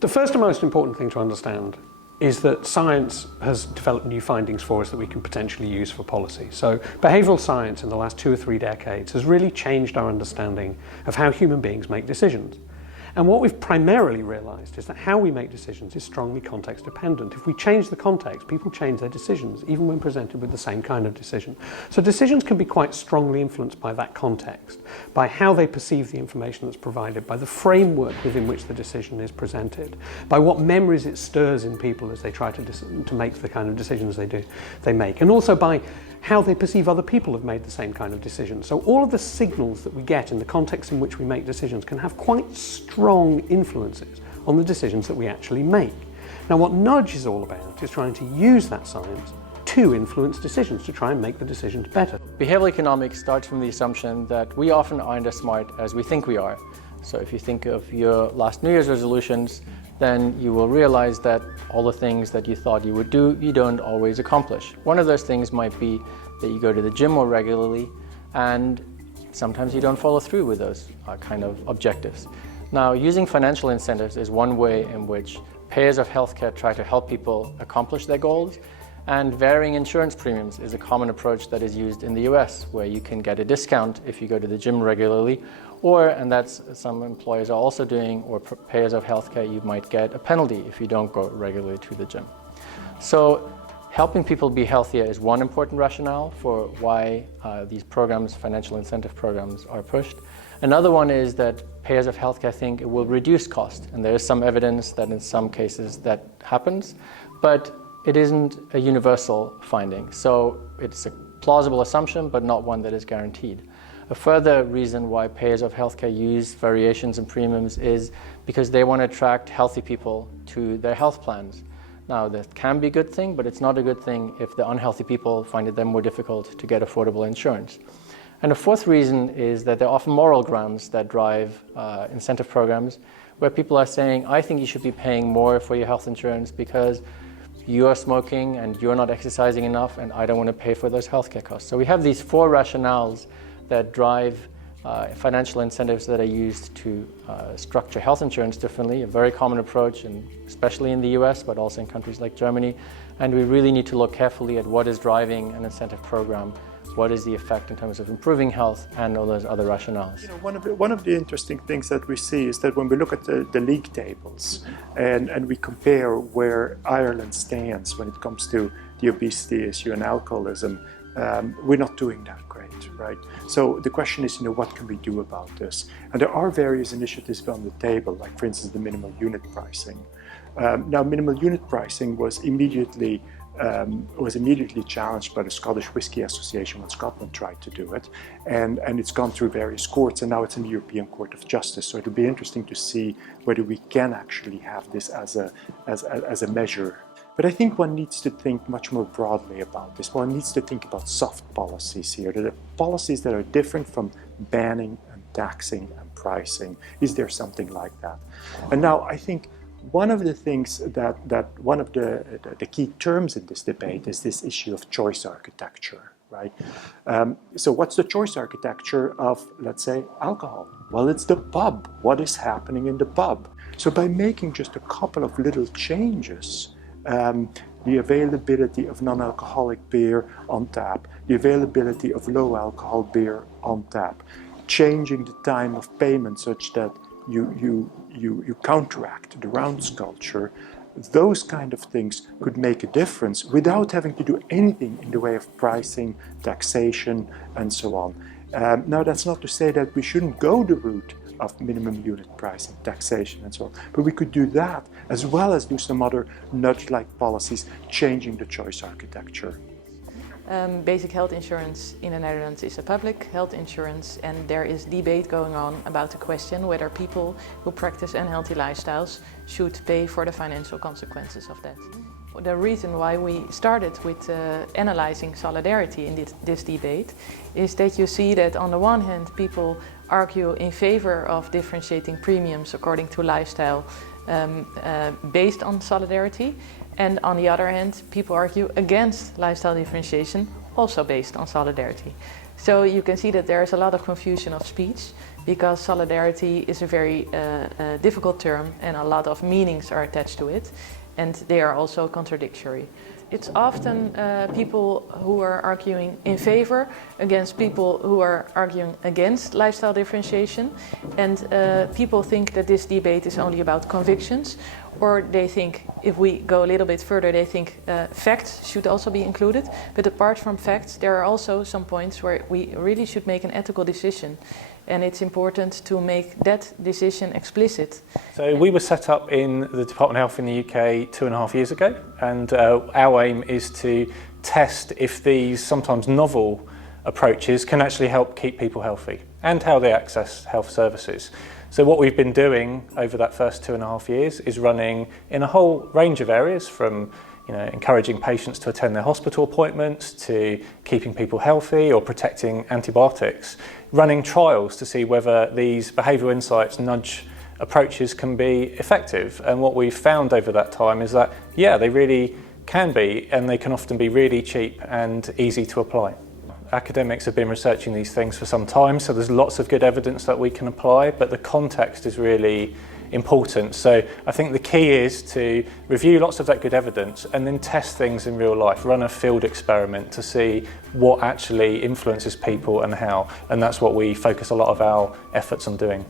The first and most important thing to understand is that science has developed new findings for us that we can potentially use for policy. So behavioural science in the last 2 or 3 decades has really changed our understanding of how human beings make decisions. And what we've primarily realised is that how we make decisions is strongly context dependent. If we change the context, people change their decisions, even when presented with the same kind of decision. So decisions can be quite strongly influenced by that context, by how they perceive the information that's provided, by the framework within which the decision is presented, by what memories it stirs in people as they try to make the kind of decisions they make, and also by how they perceive other people have made the same kind of decision. So all of the signals that we get in the context in which we make decisions can have quite strong influences on the decisions that we actually make. Now what nudge is all about is trying to use that science to influence decisions, to try and make the decisions better. Behavioral economics starts from the assumption that we often aren't as smart as we think we are. So if you think of your last New Year's resolutions, then you will realize that all the things that you thought you would do, you don't always accomplish. One of those things might be that you go to the gym more regularly, and sometimes you don't follow through with those kind of objectives. Now, using financial incentives is one way in which payers of healthcare try to help people accomplish their goals, and varying insurance premiums is a common approach that is used in the US, where you can get a discount if you go to the gym regularly, or, and that's some employers are also doing, or payers of healthcare, you might get a penalty if you don't go regularly to the gym. So helping people be healthier is one important rationale for why these programs, financial incentive programs, are pushed. Another one is that payers of healthcare think it will reduce cost, and there is some evidence that in some cases that happens, but it isn't a universal finding. So it's a plausible assumption, but not one that is guaranteed. A further reason why payers of healthcare use variations in premiums is because they want to attract healthy people to their health plans. Now, that can be a good thing, but it's not a good thing if the unhealthy people find it then more difficult to get affordable insurance. And a fourth reason is that there are often moral grounds that drive incentive programs, where people are saying, I think you should be paying more for your health insurance because you are smoking and you're not exercising enough, and I don't want to pay for those healthcare costs. So we have these 4 rationales that drive financial incentives that are used to structure health insurance differently, a very common approach, and especially in the US, but also in countries like Germany. And we really need to look carefully at what is driving an incentive program, what is the effect in terms of improving health, and all those other rationales. You know, one of the interesting things that we see is that when we look at the league tables and we compare where Ireland stands when it comes to the obesity issue and alcoholism, we're not doing that great, right? So the question is, what can we do about this? And there are various initiatives on the table, like for instance, the minimal unit pricing. Now, minimal unit pricing was immediately challenged by the Scottish Whisky Association when Scotland tried to do it, and it's gone through various courts, and now it's in the European Court of Justice. So it'll be interesting to see whether we can actually have this as a measure. But I think one needs to think much more broadly about this. One needs to think about soft policies here. There are policies that are different from banning and taxing and pricing. Is there something like that? And now I think one of the things that one of the key terms in this debate is this issue of choice architecture, right? So what's the choice architecture of, let's say, alcohol? Well, it's the pub. What is happening in the pub? So by making just a couple of little changes, the availability of non-alcoholic beer on tap, the availability of low-alcohol beer on tap, changing the time of payment such that you counteract the rounds culture, those kind of things could make a difference without having to do anything in the way of pricing, taxation, and so on. Now, that's not to say that we shouldn't go the route of minimum unit pricing, taxation, and so on, but we could do that as well as do some other nudge-like policies, changing the choice architecture. Basic health insurance in the Netherlands is a public health insurance, and there is debate going on about the question whether people who practice unhealthy lifestyles should pay for the financial consequences of that. The reason why we started with analyzing solidarity in this debate is that you see that on the one hand people argue in favor of differentiating premiums according to lifestyle based on solidarity, and on the other hand people argue against lifestyle differentiation also based on solidarity. So you can see that there is a lot of confusion of speech, because solidarity is a very difficult term and a lot of meanings are attached to it, and they are also contradictory. It's often people who are arguing in favor against people who are arguing against lifestyle differentiation, and people think that this debate is only about convictions, or they think, if we go a little bit further, they think facts should also be included. But apart from facts, there are also some points where we really should make an ethical decision. And it's important to make that decision explicit. So we were set up in the Department of Health in the UK 2.5 years ago, and our aim is to test if these sometimes novel approaches can actually help keep people healthy and how they access health services. So what we've been doing over that first 2.5 years is running in a whole range of areas, from encouraging patients to attend their hospital appointments, to keeping people healthy or protecting antibiotics, running trials to see whether these behavioural insights nudge approaches can be effective. And what we've found over that time is that, yeah, they really can be, and they can often be really cheap and easy to apply. Academics have been researching these things for some time, so there's lots of good evidence that we can apply, but the context is really important. So I think the key is to review lots of that good evidence and then test things in real life, run a field experiment to see what actually influences people and how, and that's what we focus a lot of our efforts on doing.